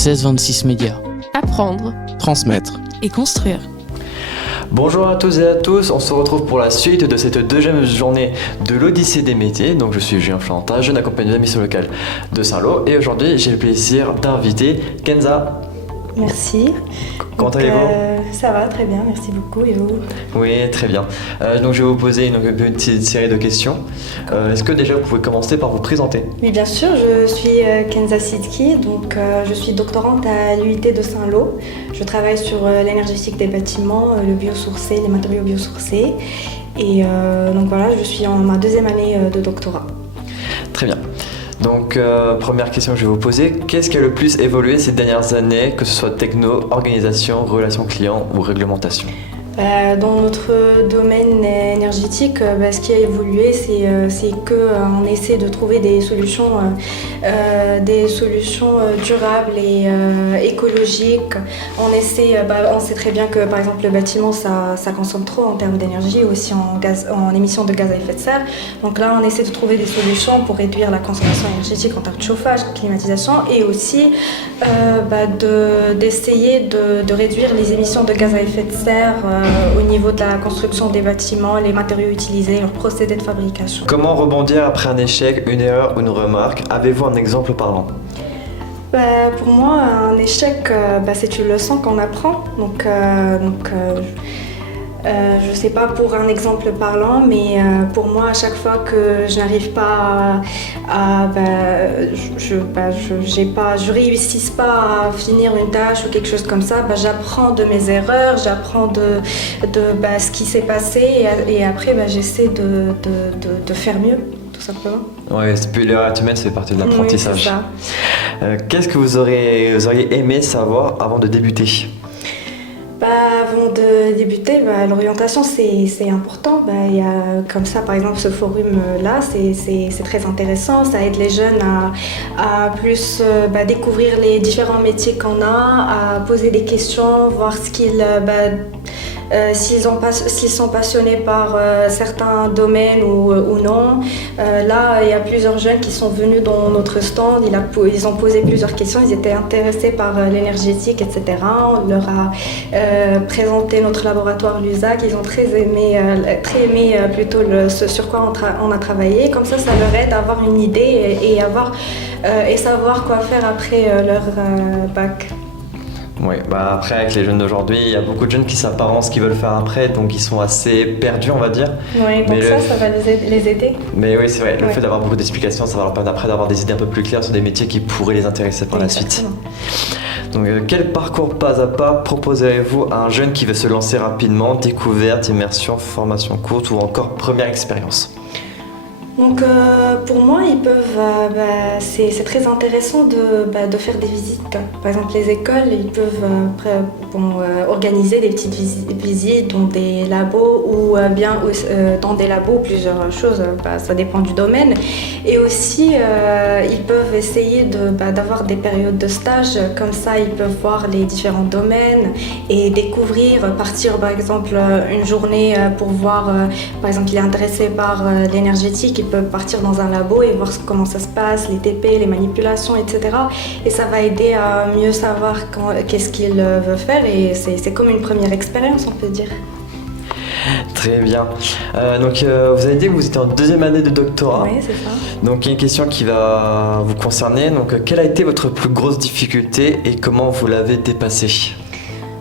1626 Médias. Apprendre, Transmettre. et construire. Bonjour à tous et à tous, on se retrouve pour la suite de cette deuxième journée de l'Odyssée des métiers. Donc je suis Julien Flanta, jeune accompagné de la mission locale de Saint-Lô, et aujourd'hui j'ai le plaisir d'inviter Kenza. Merci. Comment allez-vous ? Ça va, très bien, merci beaucoup. Et vous ? Oui, très bien. Donc je vais vous poser une petite série de questions. Est-ce que déjà vous pouvez commencer par vous présenter ? Oui, bien sûr, je suis Kenza Sidki, donc je suis doctorante à l'UIT de Saint-Lô. Je travaille sur l'énergétique des bâtiments, le biosourcé, les matériaux biosourcés. Et donc voilà, je suis en ma deuxième année de doctorat. Très bien. Donc, première question que je vais vous poser, qu'est-ce qui a le plus évolué ces dernières années, que ce soit techno, organisation, relations clients ou réglementation ? Dans notre domaine énergétique, ce qui a évolué, c'est qu'on essaie de trouver des solutions durables et écologiques. On sait très bien que par exemple le bâtiment ça consomme trop en termes d'énergie, aussi en émissions de gaz à effet de serre. Donc là on essaie de trouver des solutions pour réduire la consommation énergétique en termes de chauffage, de climatisation, et aussi d'essayer de réduire les émissions de gaz à effet de serre au niveau de la construction des bâtiments, les matériaux utilisés, leurs procédés de fabrication. Comment rebondir après un échec, une erreur ou une remarque ? Avez-vous un exemple parlant ? Pour moi, un échec, c'est une leçon qu'on apprend. Je ne sais pas pour un exemple parlant, mais pour moi, à chaque fois que je n'arrive pas je réussisse pas à finir une tâche ou quelque chose comme ça, j'apprends de mes erreurs, j'apprends de ce qui s'est passé, et après j'essaie de faire mieux, tout simplement. Oui, l'erreur humaine, c'est partie de l'apprentissage. Oui, c'est ça. Qu'est-ce que vous auriez aimé savoir avant de débuter ? Avant de débuter, l'orientation c'est important. Il y a comme ça par exemple ce forum là, c'est très intéressant, ça aide les jeunes à plus découvrir les différents métiers qu'on a, à poser des questions, voir ce qu'ils s'ils sont passionnés par certains domaines ou non. Là, il y a plusieurs jeunes qui sont venus dans notre stand, ils ont posé plusieurs questions, ils étaient intéressés par l'énergétique, etc. On leur a présenté notre laboratoire LUSAC, ils ont très aimé plutôt ce sur quoi on a travaillé. Comme ça leur aide à avoir une idée et savoir quoi faire après leur bac. Oui, après avec les jeunes d'aujourd'hui, il y a beaucoup de jeunes qui savent pas vraiment ce qu'ils veulent faire après, donc ils sont assez perdus, on va dire. Oui, donc ça va les aider. Mais oui, c'est vrai, le fait d'avoir beaucoup d'explications, ça va leur permettre après d'avoir des idées un peu plus claires sur des métiers qui pourraient les intéresser par la suite. Donc quel parcours pas à pas proposerez-vous à un jeune qui veut se lancer rapidement, découverte, immersion, formation courte ou encore première expérience ? Donc pour moi, ils peuvent, c'est très intéressant de faire des visites. Par exemple, les écoles, ils peuvent organiser des petites visites dans des labos ou dans des labos, plusieurs choses, ça dépend du domaine. Et aussi, ils peuvent essayer d'avoir des périodes de stage, comme ça ils peuvent voir les différents domaines et découvrir, partir par exemple une journée pour voir, par exemple il est intéressé par l'énergétique, ils peuvent partir dans un labo et voir comment ça se passe, les TP, les manipulations, etc. Et ça va aider à mieux savoir qu'est-ce qu'il veut faire, et c'est comme une première expérience, on peut dire. Très bien. Donc vous avez dit que vous étiez en deuxième année de doctorat. Oui, c'est ça. Donc il y a une question qui va vous concerner. Donc quelle a été votre plus grosse difficulté et comment vous l'avez dépassée ?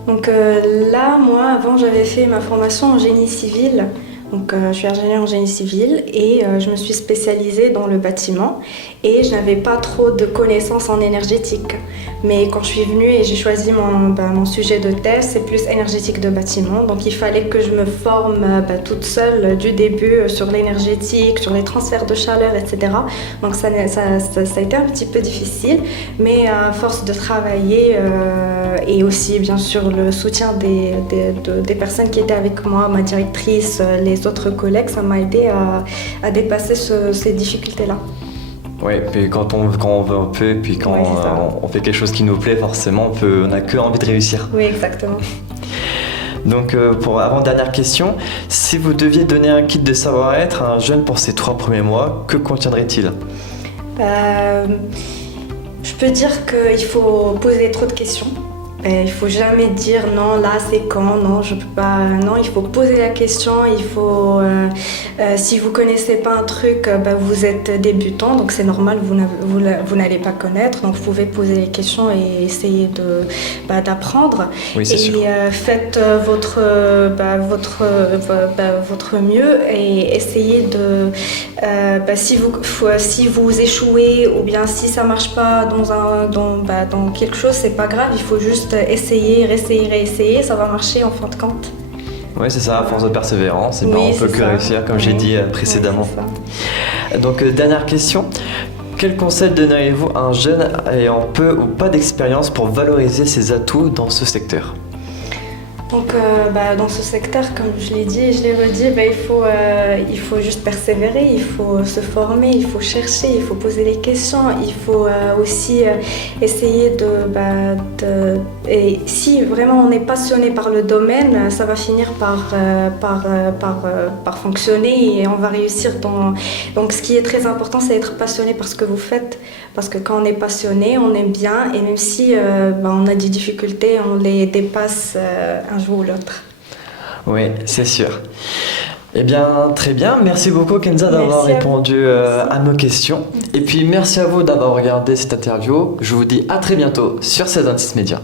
Donc là, moi, avant, j'avais fait ma formation en génie civil. Donc, je suis ingénieure en génie civil et je me suis spécialisée dans le bâtiment, et je n'avais pas trop de connaissances en énergétique. Mais quand je suis venue et j'ai choisi mon sujet de thèse, c'est plus énergétique de bâtiment. Donc il fallait que je me forme toute seule du début sur l'énergétique, sur les transferts de chaleur, etc. Donc ça a été un petit peu difficile, mais à force de travailler et aussi bien sûr le soutien des personnes qui étaient avec moi, ma directrice, les autres collègues, ça m'a aidé à dépasser ces difficultés-là. Oui, puis quand on veut un peu, puis quand on fait quelque chose qui nous plaît, forcément, on n'a que envie de réussir. Oui, exactement. Donc, pour avant-dernière question, si vous deviez donner un kit de savoir-être à un jeune pour ses 3 premiers mois, que contiendrait-il ? Je peux dire qu'il faut poser trop de questions. Et il faut jamais dire non, là c'est quand, non je peux pas, non il faut poser la question, il faut, si vous connaissez pas un truc, vous êtes débutant donc c'est normal, vous n'allez pas connaître, donc vous pouvez poser les questions et essayer d'apprendre. Oui, c'est sûr. Faites votre mieux et essayez de, si vous échouez ou bien si ça marche pas dans quelque chose, c'est pas grave, il faut juste essayer, réessayer, ça va marcher en fin de compte. Oui, c'est ça, à force de persévérance, on peut que réussir, comme j'ai dit précédemment. Donc, dernière question. Quel conseil donneriez-vous à un jeune ayant peu ou pas d'expérience pour valoriser ses atouts dans ce secteur ? Donc dans ce secteur, comme je l'ai dit et je l'ai redit, il faut juste persévérer, il faut se former, il faut chercher, il faut poser les questions, il faut aussi essayer et si vraiment on est passionné par le domaine, ça va finir par fonctionner et on va réussir Donc ce qui est très important, c'est d'être passionné par ce que vous faites, parce que quand on est passionné, on aime bien et même si on a des difficultés, on les dépasse un jour ou l'autre. Oui, c'est sûr. Eh bien, très bien. Merci beaucoup, Kenza, d'avoir répondu à nos questions. Et puis, merci à vous d'avoir regardé cette interview. Je vous dis à très bientôt sur C26 Média.